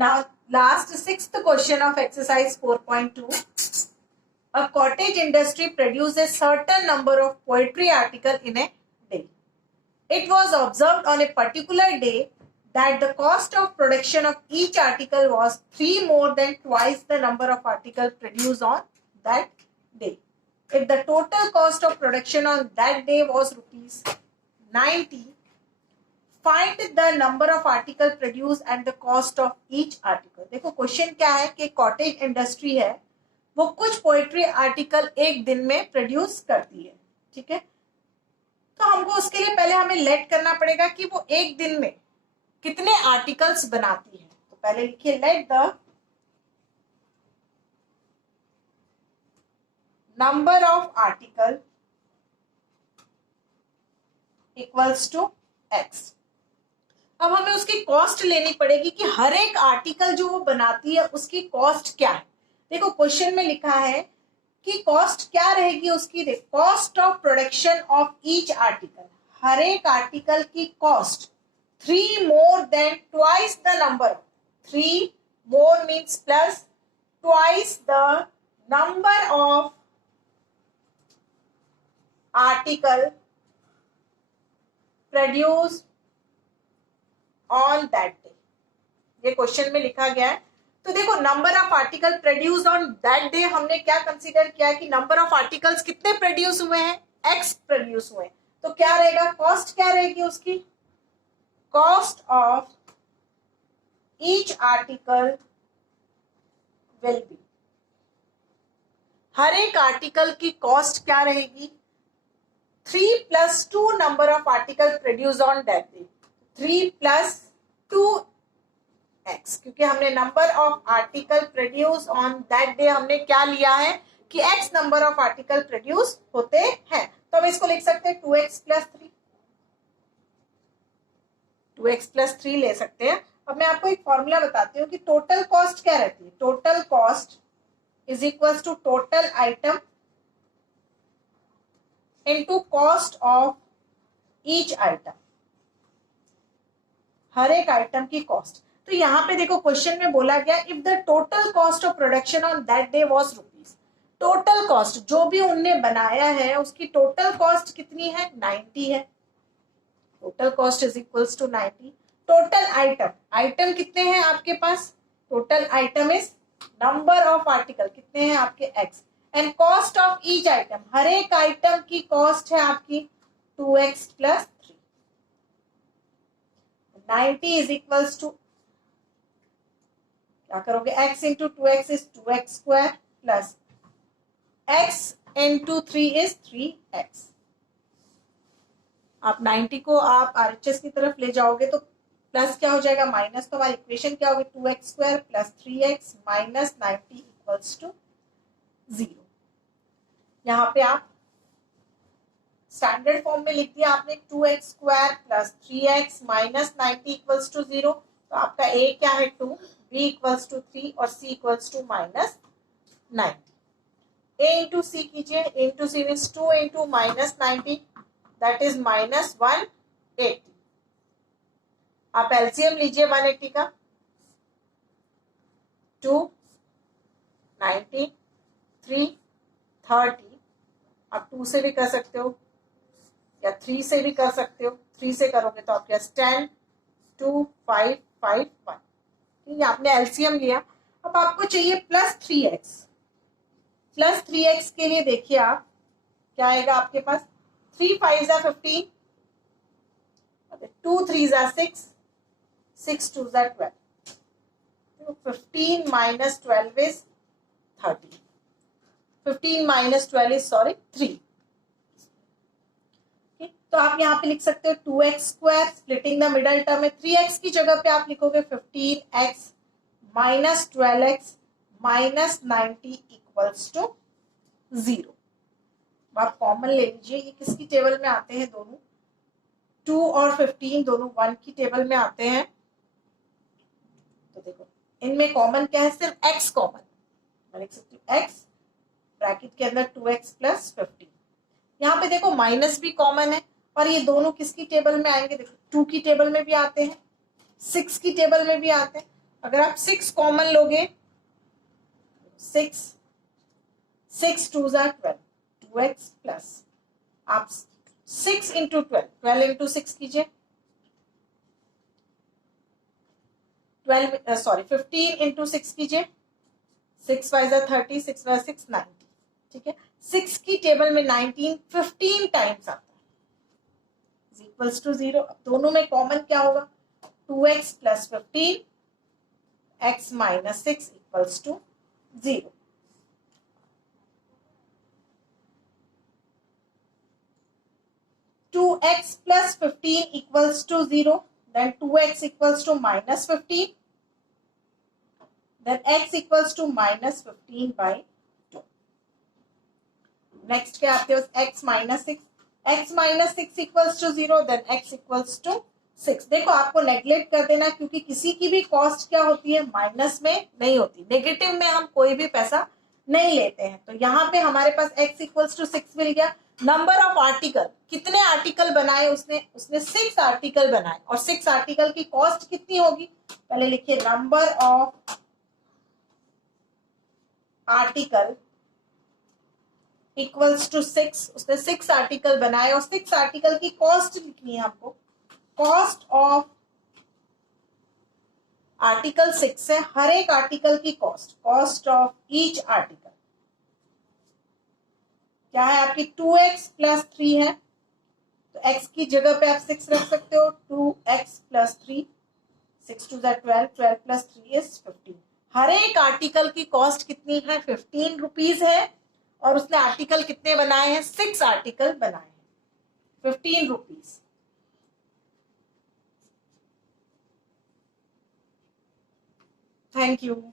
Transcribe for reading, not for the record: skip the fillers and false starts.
Now, last sixth question of exercise 4.2. A cottage industry produces certain number of poetry articles in a day. It was observed on a particular day that the cost of production of each article was 3 more than twice the number of articles produced on that day. If the total cost of production on that day was rupees 90, find the number of article produced and the cost of each article. देखो question क्या है कि cottage industry है, वो कुछ poetry article एक दिन में प्रोड्यूस करती है, ठीक है। तो हमको उसके लिए पहले हमें लेट करना पड़ेगा कि वो एक दिन में कितने आर्टिकल्स बनाती है। तो पहले लिखिए let the number of article equals to x. अब हमें उसकी कॉस्ट लेनी पड़ेगी कि हर एक आर्टिकल जो वो बनाती है उसकी कॉस्ट क्या है। देखो क्वेश्चन में लिखा है कि कॉस्ट क्या रहेगी उसकी, देखो cost of production of each article, हर एक आर्टिकल की cost 3 more than twice the number, 3 more means plus twice the number of article produced on that day। ये क्वेश्चन में लिखा गया है। तो देखो number of article produce on that day हमने क्या कंसीडर किया कि नंबर ऑफ आर्टिकल्स कितने प्रोड्यूस हुए हैं, एक्स प्रोड्यूस हुए हैं। तो क्या रहेगा, कॉस्ट क्या रहेगी उसकी, cost of each article will be, हर एक आर्टिकल की कॉस्ट क्या रहेगी, 3 + 2 number of article produce on that day, 3 + 2x, क्योंकि हमने number of article produce on that day हमने क्या लिया है कि x number of article produce होते हैं। तो हम इसको लिख सकते हैं 2x + 3, 2x + 3 ले सकते हैं। अब मैं आपको एक फॉर्मूला बताती हूँ कि टोटल कॉस्ट क्या रहती है। Total cost is equals to total item into cost of each item, हर एक आइटम की कॉस्ट। तो यहाँ पे देखो क्वेश्चन में बोला गया if the total cost of production on that day was rupees, total cost जो भी उनने बनाया है उसकी टोटल कॉस्ट कितनी है, 90 है। Total cost is equals to 90। Total item, item कितने हैं आपके पास, total item is number of article, कितने हैं आपके x, and cost of each item, हर एक आइटम की कॉस्ट है आपकी 2x + 3। 90 इज इक्वल्स टू क्या करोगे, x into 2x is 2x² plus x into 3 is 3x। आप 90 को आप RHS की तरफ ले जाओगे तो प्लस क्या हो जाएगा, माइनस, तो हमारी इक्वेशन क्या होगी 2x² + 3x - 90 इक्वल्स टू 0। यहाँ पे आप स्टैंडर्ड फॉर्म में लिख दिया आपने 2x² + 3x - 90 इक्वल्स टू 0। तो आपका a क्या है 2, b इक्वल्स टू 3 और c equals to -90। a into c कीजिए, a into c means 2 into -90 that is -180। आप एलसीएम लीजिए 180 का, 2 90 3 30, आप 2 से भी कर सकते हो या 3 से भी कर सकते हो। 3 से करोगे तो आपके पास 10 2 5 5 1, ठीक है, आपने एलसीएम लिया। अब आपको चाहिए +3x, +3x के लिए देखिए आप क्या आएगा आपके पास, 3 5 = 15, 2 3 = 6, 6 2 = 12, 15 - 12 is 30, 15 - 12 is 3। तो आप यहाँ पे लिख सकते हो 2x², splitting the middle term में 3x की जगह पे आप लिखोगे 15x - 12x - 90 इक्वल्स टू 0। आप कॉमन ले लीजिए, ये किसकी टेबल में आते हैं दोनों, 2 और 15 दोनों 1 की टेबल में आते हैं। तो देखो इनमें कॉमन क्या है, सिर्फ x कॉमन, मैं लिख सकती हूँ x ब्रैकेट के अंदर 2x + 15। यहाँ पे देखो माइनस भी कॉमन है और ये दोनों किसकी टेबल में आएंगे, देखो 2 की टेबल में भी आते हैं, 6 की टेबल में भी आते हैं। अगर आप 6 कॉमन लोगे, 6 2 जार 12, 2x प्लस आप 6 इंटू 12 इंटू 6 कीजिए, 15 इंटू 6 कीजिए, 6 5 30, 6 5 6 90, ठीक है। 6 की टेबल में 19 15 टाइम्स आता है, इक्वल्स टू 0। अब दोनों में कॉमन क्या होगा, 2x plus 15 x minus 6 equals to 0। Two x plus 15 equals to 0, then 2x equals to minus 15, then x equals to minus 15 by 2. Next क्या आपके पास x minus 6, x minus 6 equals to 0, then x equals to 6। देखो आपको neglect कर देना, क्योंकि किसी की भी कॉस्ट क्या होती है, माइनस में नहीं होती, नेगेटिव में हम कोई भी पैसा नहीं लेते हैं। तो यहाँ पे हमारे पास x इक्वल्स टू 6 मिल गया। नंबर ऑफ आर्टिकल, कितने आर्टिकल बनाए उसने 6 आर्टिकल बनाए, और 6 आर्टिकल की कॉस्ट कितनी होगी, पहले लिखिए number of article equals to 6। उसने 6 आर्टिकल बनाए और 6 आर्टिकल की कॉस्ट लिखनी है आपको। कॉस्ट ऑफ आर्टिकल 6 है हर एक आर्टिकल की कॉस्ट ऑफ ईच आर्टिकल क्या है आपकी, 2x प्लस 3 है, तो x की जगह पे आप 6 रख सकते हो, 2x प्लस 3, 6 2 12, 12 प्लस 3 इज 15। हर एक आर्टिकल की कॉस्ट कितनी है, 15 रुपीज है, और उसने आर्टिकल कितने बनाए हैं, 6 आर्टिकल बनाए हैं, 15 रुपीज। Thank you.